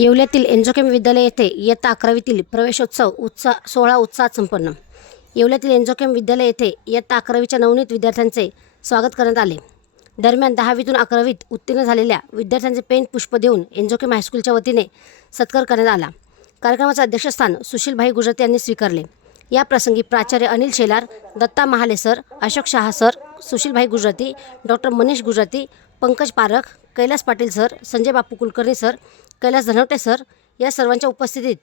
येवल्यातील एन्जोकेम विद्यालय येथे इयत्ता अकरावीतील प्रवेशोत्सव उत्साह सोहळा उत्साहात संपन्न. येवल्यातील एन्जोकेम विद्यालय येथे इयत्ता अकरावीच्या नवनीत विद्यार्थ्यांचे स्वागत करण्यात आले. दरम्यान दहावीतून अकरावीत उत्तीर्ण झालेल्या विद्यार्थ्यांचे पेन पुष्प देऊन एन्जोकेम हायस्कूलच्या वतीने सत्कार करण्यात आला. कार्यक्रमाचे अध्यक्षस्थान सुशीलभाई गुजराती यांनी स्वीकारले. या प्रसंगी प्राचार्य Anil Shelar Datta Mahale sir Ashok Shah sir Sushilbhai Gujarati doctor Manish Gujarati Pankaj Parakh Kailas Patil sir Sanjay Bapu Kulkarni sir Kailas Dhanawate sir या सर्वांच्या उपस्थितीत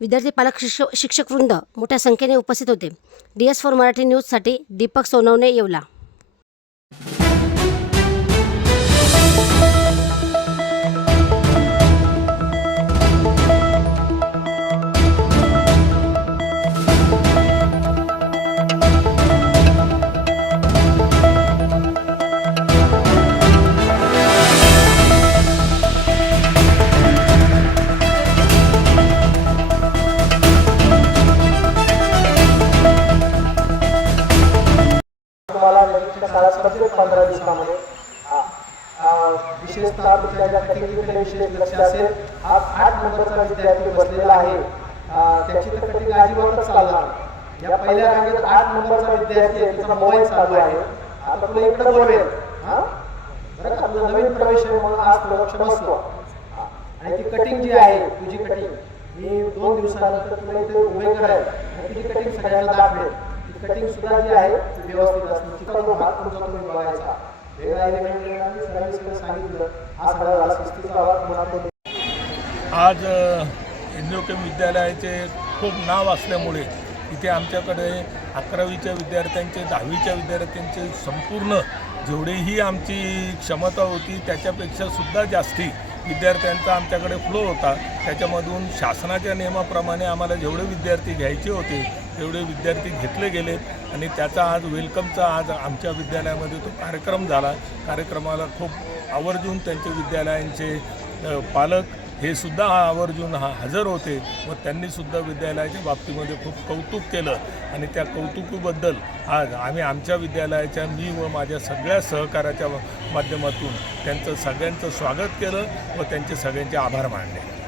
विद्यार्थी पालक शिक्षक शिक्षकवृंद मोठ्या संख्येने उपस्थित होते. डी एस फोर मराठी न्यूजसाठी दीपक सोनवणे येवला. काळात प्रत्येक पंधरा दिवसामध्ये. विशेषतः तुमच्या ज्या कटिंगकडे विशेष लक्ष असेल हा आठ नंबरचा विद्यार्थी बसलेला आहे. त्याची तर कटिंग अजिबातच चालणार या पहिल्या रांगेत आठ नंबरचा विद्यार्थी आहे त्याचा मोबाईल चालू आहे. आता तुला इकडे हा? बरं का? तुझा नवीन प्रवेश आहे म्हणून आज तुला लक्ष बसतो. हा. आणि ती कटिंग जी आहे तुझी कटिंग मी दोन दिवसानंतर तुला इथे उभे करायला आणि तुझी कटिंग सगळ्यांना दाखवेल. कटिंग सुद्धा जी आहे व्यवस्थित असणं चिकन जो तुमचा तुम्ही बघायचा. वेगळा म्हणजे सगळ्यांनी सांगितलं. हा आज इंद्रोकेम विद्यालयाचे खूप नाव असल्यामुळे इथे आमच्याकडे अकरावीच्या विद्यार्थ्यांचे दहावीच्या विद्यार्थ्यांचे संपूर्ण जेवढीही आमची क्षमता होती त्याच्यापेक्षा सुद्धा जास्ती विद्यार्थ्यांचा आमच्याकडे फ्लो होता. त्याच्यामधून शासनाच्या नियमाप्रमाणे आम्हाला जेवढे विद्यार्थी घ्यायचे होते तेवढे विद्यार्थी घेतले गेले आणि त्याचा आज वेलकमचा आज आमच्या विद्यालयामध्ये तो कार्यक्रम झाला. कार्यक्रमाला खूप आवर्जून त्यांचे विद्यालयांचे पालक हे सुद्धा आवर्जून हा हजर होते व त्यांनी सुद्धा विद्यालयाच्या बाबतीमध्ये खूप कौतुक केलं आणि त्या कौतुकीबद्दल आज आम्ही आमच्या विद्यालयाच्या मी व माझ्या सगळ्या सहकार्याच्या माध्यमातून त्यांचं सगळ्यांचं स्वागत केलं व त्यांचे सगळ्यांचे आभार मानले.